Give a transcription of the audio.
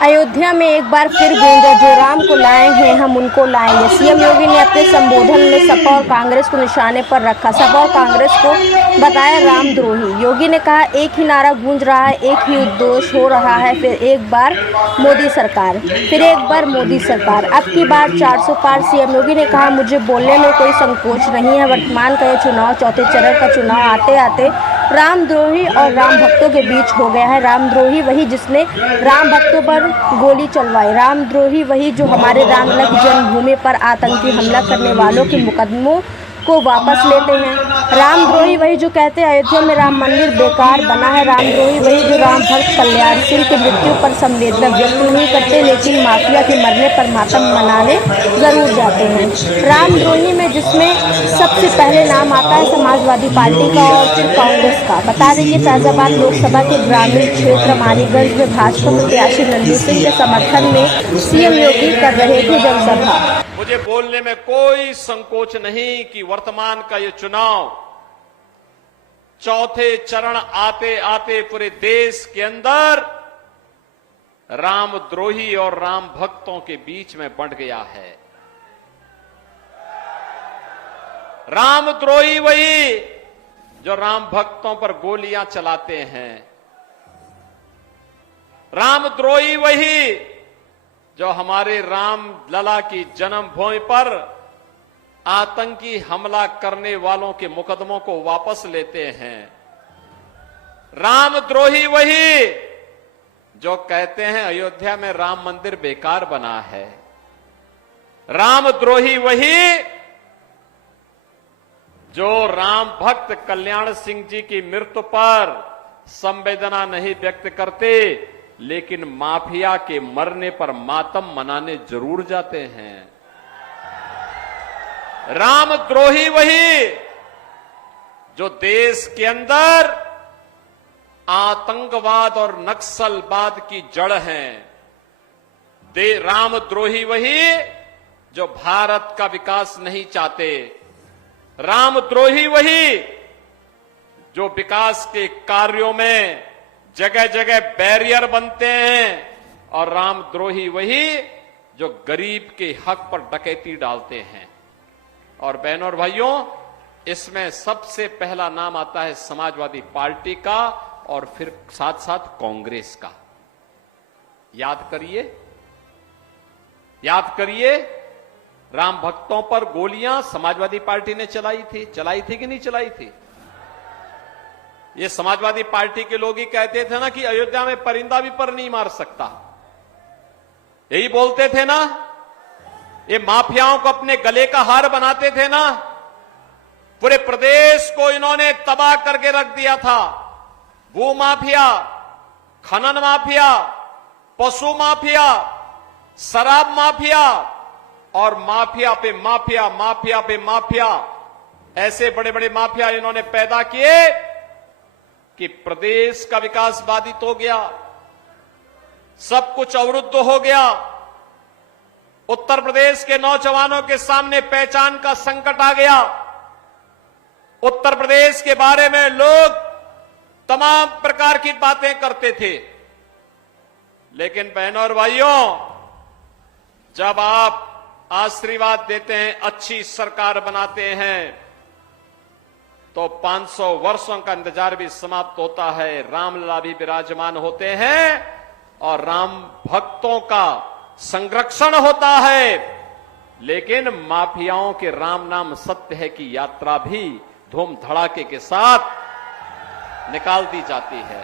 अयोध्या में एक बार फिर गूंजा, जो राम को लाए हैं हम उनको लाएंगे। सीएम योगी ने अपने संबोधन में सपा और कांग्रेस को निशाने पर रखा। सपा और कांग्रेस को बताया रामद्रोही। योगी ने कहा, एक ही नारा गूंज रहा है, एक ही उद्घोष हो रहा है, फिर एक बार मोदी सरकार, फिर एक बार मोदी सरकार, अब की बार 400 पार। सीएम योगी ने कहा, मुझे बोलने में कोई संकोच नहीं है। वर्तमान का यह चुनाव चौथे चरण का चुनाव आते आते रामद्रोही और राम भक्तों के बीच हो गया है। रामद्रोही वही जिसने राम भक्तों पर गोली चलवाई। रामद्रोही वही जो हमारे रामलला की जन्मभूमि पर आतंकी हमला करने वालों के मुकदमों को वापस लेते हैं। रामद्रोही वही जो कहते हैं अयोध्या में राम मंदिर बेकार बना है। रामद्रोही वही जो राम भक्त कल्याण सिंह की मृत्यु पर संवेदना व्यक्त नहीं करते, लेकिन माफिया के मरने पर मातम मनाने जरूर जाते हैं। रामद्रोही में जिसमें सबसे पहले नाम आता है समाजवादी पार्टी का और फिर कांग्रेस का। बता दें कि फैजाबाद लोकसभा के ग्रामीण क्षेत्र मारीगंज में भाजपा प्रत्याशी नंदू सिंह के समर्थन में सीएम योगी कर रहे थे जनसभा। मुझे बोलने में कोई संकोच नहीं कि वर्तमान का ये चुनाव चौथे चरण आते आते पूरे देश के अंदर रामद्रोही और राम भक्तों के बीच में बंट गया है। रामद्रोही वही जो राम भक्तों पर गोलियां चलाते हैं। रामद्रोही वही जो हमारे राम लला की जन्मभूमि पर आतंकी हमला करने वालों के मुकदमों को वापस लेते हैं। रामद्रोही वही जो कहते हैं अयोध्या में राम मंदिर बेकार बना है। रामद्रोही वही जो राम भक्त कल्याण सिंह जी की मृत्यु पर संवेदना नहीं व्यक्त करते, लेकिन माफिया के मरने पर मातम मनाने जरूर जाते हैं। रामद्रोही वही जो देश के अंदर आतंकवाद और नक्सलवाद की जड़ हैं। रामद्रोही वही जो भारत का विकास नहीं चाहते। रामद्रोही वही जो विकास के कार्यों में जगह जगह बैरियर बनते हैं, और रामद्रोही वही जो गरीब के हक पर डकैती डालते हैं। और बहनों और भाइयों, इसमें सबसे पहला नाम आता है समाजवादी पार्टी का और फिर साथ साथ कांग्रेस का। याद करिए, राम भक्तों पर गोलियां समाजवादी पार्टी ने चलाई थी कि नहीं चलाई थी? ये समाजवादी पार्टी के लोग ही कहते थे ना कि अयोध्या में परिंदा भी पर नहीं मार सकता। यही बोलते थे ना। ये माफियाओं को अपने गले का हार बनाते थे ना। पूरे प्रदेश को इन्होंने तबाह करके रख दिया था। भू माफिया, खनन माफिया, पशु माफिया, शराब माफिया और माफिया पे माफिया, माफिया पे माफिया, ऐसे बड़े बड़े माफिया इन्होंने पैदा किए कि प्रदेश का विकास बाधित हो गया, सब कुछ अवरुद्ध हो गया। उत्तर प्रदेश के नौजवानों के सामने पहचान का संकट आ गया। उत्तर प्रदेश के बारे में लोग तमाम प्रकार की बातें करते थे, लेकिन बहनों और भाइयों, जब आप आशीर्वाद देते हैं, अच्छी सरकार बनाते हैं, तो 500 वर्षों का इंतजार भी समाप्त होता है। रामलला भी विराजमान होते हैं और राम भक्तों का संरक्षण होता है। लेकिन माफियाओं के राम नाम सत्य है की यात्रा भी धूम धड़ाके के साथ निकाल दी जाती है।